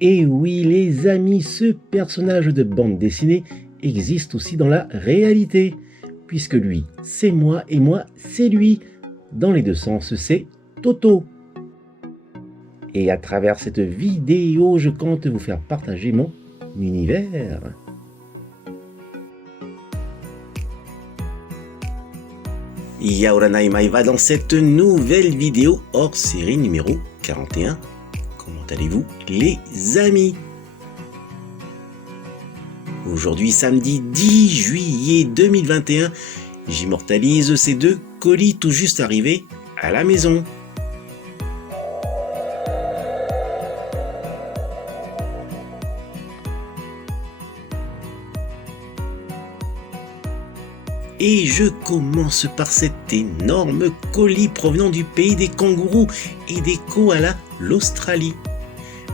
Et oui, les amis, ce personnage de bande dessinée existe aussi dans la réalité, puisque lui, c'est moi et moi, c'est lui. Dans les deux sens, c'est Toto. Et à travers cette vidéo, je compte vous faire partager mon univers. Yaoranai Maeva dans cette nouvelle vidéo hors série numéro 41. Comment allez-vous les amis? Aujourd'hui samedi 10 juillet 2021, j'immortalise ces deux colis tout juste arrivés à la maison. Et je commence par cet énorme colis provenant du pays des kangourous et des koalas, l'Australie.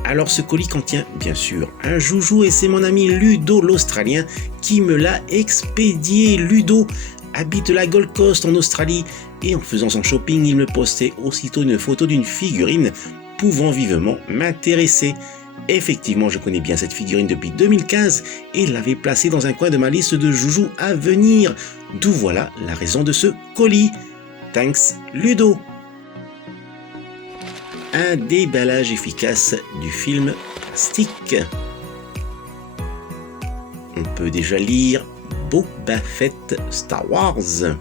Alors ce colis contient bien sûr un joujou et c'est mon ami Ludo l'Australien qui me l'a expédié. Ludo habite la Gold Coast en Australie et en faisant son shopping il me postait aussitôt une photo d'une figurine pouvant vivement m'intéresser. Effectivement, je connais bien cette figurine depuis 2015 et l'avais placée dans un coin de ma liste de joujoux à venir. D'où voilà la raison de ce colis. Thanks Ludo. Un déballage efficace du film Plastique. On peut déjà lire Boba Fett Star Wars.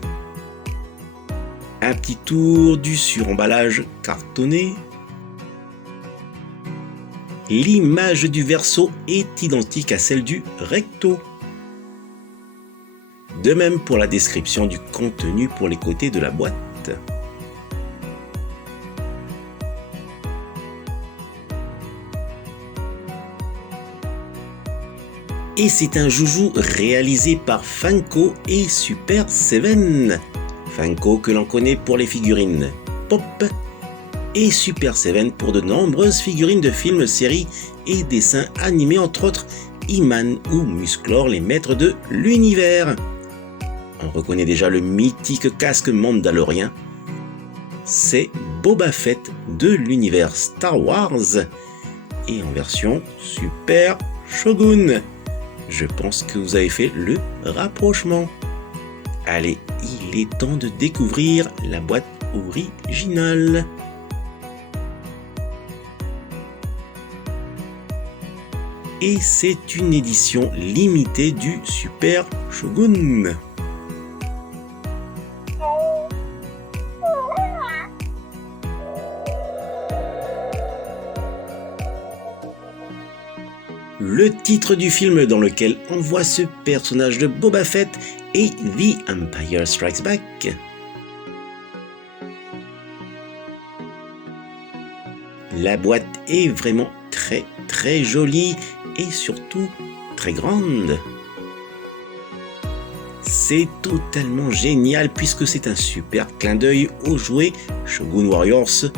Un petit tour du suremballage cartonné. L'image du verso est identique à celle du recto. De même pour la description du contenu pour les côtés de la boîte. Et c'est un joujou réalisé par Funko et Super 7. Funko que l'on connaît pour les figurines Pop et Super 7 pour de nombreuses figurines de films, séries et dessins animés, entre autres He-Man ou Musclor, les maîtres de l'univers. On reconnaît déjà le mythique casque mandalorien. C'est Boba Fett de l'univers Star Wars et en version Super Shogun. Je pense que vous avez fait le rapprochement. Allez, il est temps de découvrir la boîte originale. Et c'est une édition limitée du Super Shogun. Le titre du film dans lequel on voit ce personnage de Boba Fett est The Empire Strikes Back. La boîte est vraiment très jolie et surtout très grande. C'est totalement génial puisque c'est un super clin d'œil aux jouets Shogun Warriors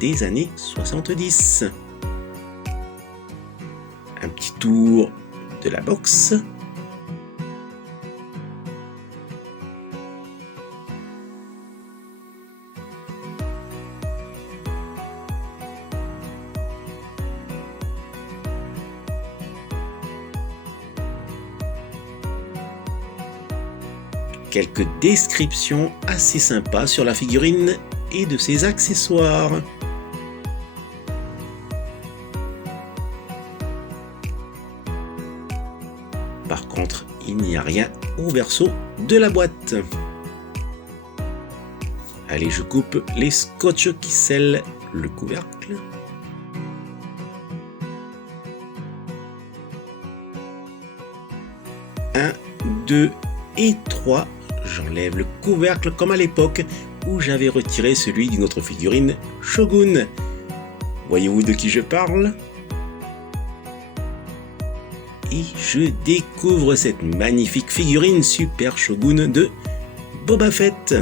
des années 70. Un petit tour de la box. Quelques descriptions assez sympas sur la figurine et de ses accessoires. Par contre, il n'y a rien au verso de la boîte. Allez, je coupe les scotch qui scellent le couvercle. Un, 2 et 3. J'enlève le couvercle comme à l'époque où j'avais retiré celui d'une autre figurine Shogun. Voyez-vous de qui je parle ? Et je découvre cette magnifique figurine Super Shogun de Boba Fett.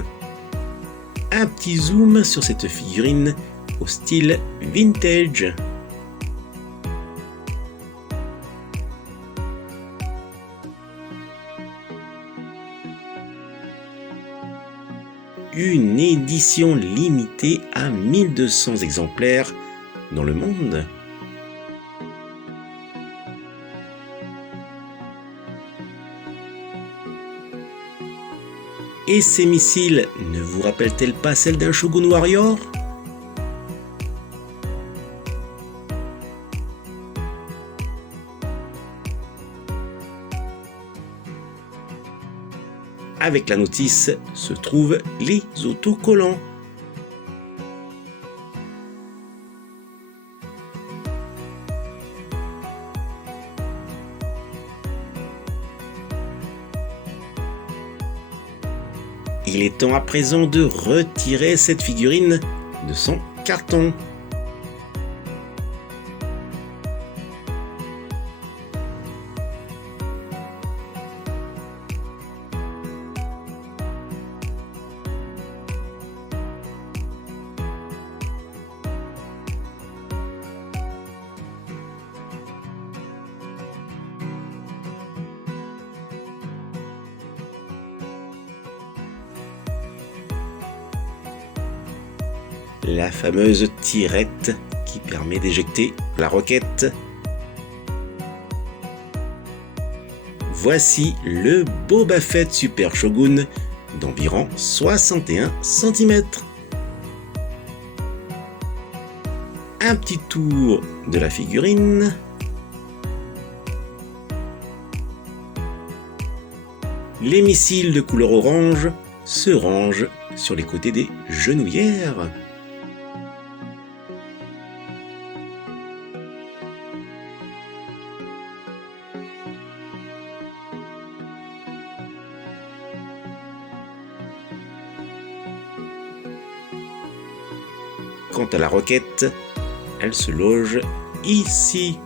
Un petit zoom sur cette figurine au style vintage. Une édition limitée à 1200 exemplaires dans le monde. Et ces missiles ne vous rappellent-elles pas celles d'un Shogun Warrior? Avec la notice se trouvent les autocollants. Il est temps à présent de retirer cette figurine de son carton. La fameuse tirette qui permet d'éjecter la roquette. Voici le Boba Fett Super Shogun d'environ 61 cm. Un petit tour de la figurine. Les missiles de couleur orange se rangent sur les côtés des genouillères. Quant à la roquette, elle se loge ici.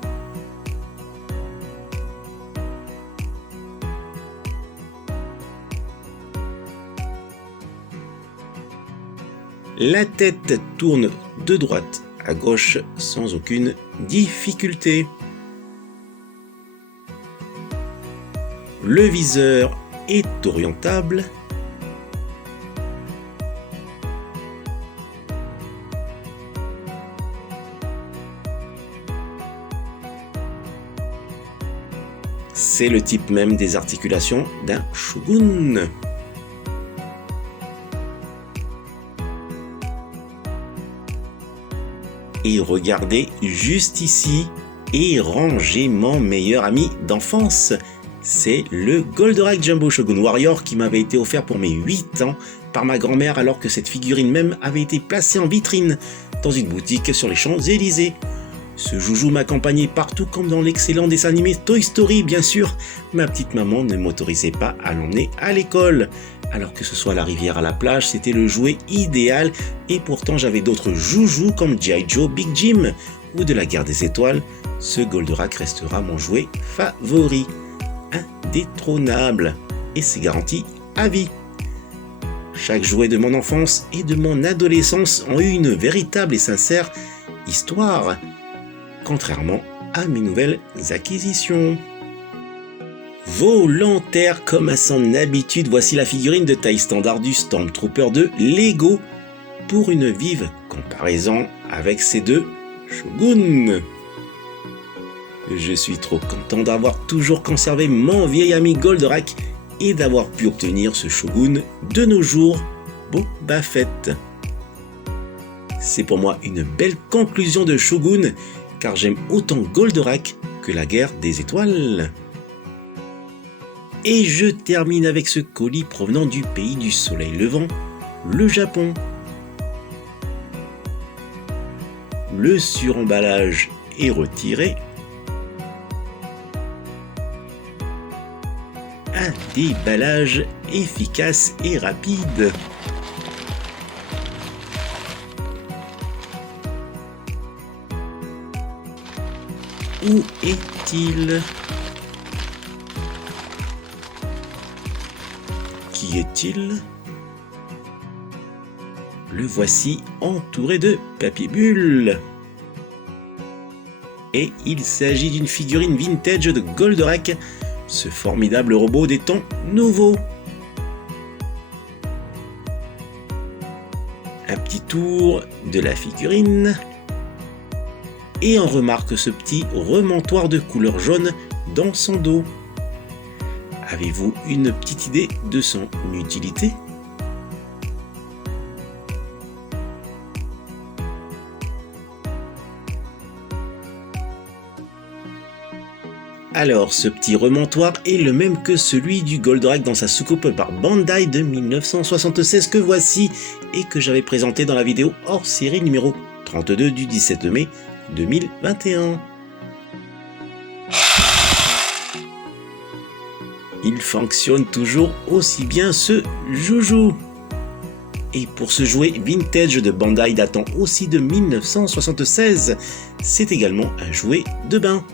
La tête tourne de droite à gauche sans aucune difficulté. Le viseur est orientable. C'est le type même des articulations d'un shogun. Et regardez juste ici, et rangez mon meilleur ami d'enfance. C'est le Goldorak Jumbo Shogun Warrior qui m'avait été offert pour mes 8 ans par ma grand-mère alors que cette figurine même avait été placée en vitrine dans une boutique sur les Champs-Élysées. Ce joujou m'accompagnait partout comme dans l'excellent dessin animé Toy Story bien sûr. Ma petite maman ne m'autorisait pas à l'emmener à l'école. Alors que ce soit la rivière à la plage, c'était le jouet idéal et pourtant j'avais d'autres joujous comme G.I. Joe Big Jim ou de la Guerre des Étoiles. Ce Goldorak restera mon jouet favori. Indétrônable et c'est garanti à vie. Chaque jouet de mon enfance et de mon adolescence ont eu une véritable et sincère histoire. Contrairement à mes nouvelles acquisitions. Volontaire comme à son habitude, voici la figurine de taille standard du Stormtrooper de Lego pour une vive comparaison avec ces deux shoguns. Je suis trop content d'avoir toujours conservé mon vieil ami Goldorak et d'avoir pu obtenir ce shogun de nos jours, Boba Fett. C'est pour moi une belle conclusion de shogun car j'aime autant Goldorak que la Guerre des Étoiles. Et je termine avec ce colis provenant du pays du soleil levant, le Japon. Le suremballage est retiré. Un déballage efficace et rapide. Où est-il? Qui est-il? Le voici entouré de papier bulle. Et il s'agit d'une figurine vintage de Goldorak, ce formidable robot des temps nouveaux. Un petit tour de la figurine. Et on remarque ce petit remontoir de couleur jaune dans son dos. Avez-vous une petite idée de son utilité ? Alors, ce petit remontoir est le même que celui du Goldorak dans sa soucoupe par Bandai de 1976 que voici et que j'avais présenté dans la vidéo hors série numéro 32 du 17 mai 2021. Il fonctionne toujours aussi bien ce joujou. Et pour ce jouet vintage de Bandai datant aussi de 1976, c'est également un jouet de bain.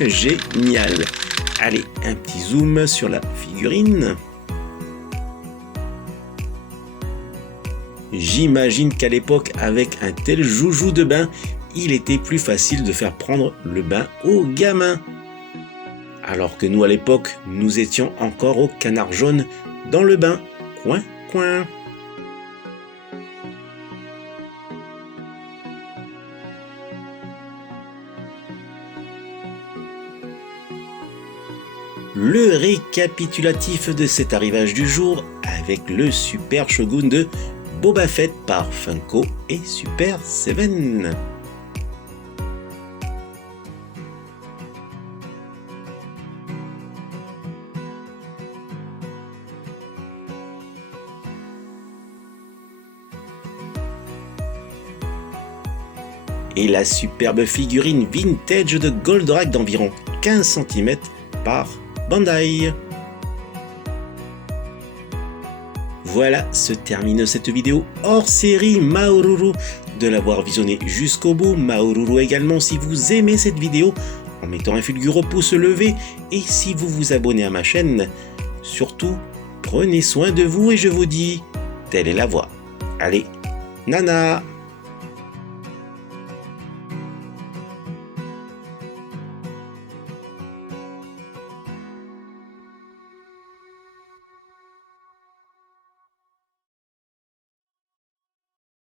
Génial! Allez, un petit zoom sur la figurine. J'imagine qu'à l'époque, avec un tel joujou de bain, il était plus facile de faire prendre le bain aux gamins. Alors que nous, à l'époque, nous étions encore au canard jaune dans le bain. Coin, coin. Le récapitulatif de cet arrivage du jour avec le Super Shogun de Boba Fett par Funko et Super Seven. Et la superbe figurine vintage de Goldorak d'environ 15 cm par Bandai. Voilà, se termine cette vidéo hors série Maoruru. De l'avoir visionné jusqu'au bout, Maoruru également si vous aimez cette vidéo en mettant un fulgurant pouce levé et si vous vous abonnez à ma chaîne. Surtout, prenez soin de vous et je vous dis, telle est la voie. Allez, nana!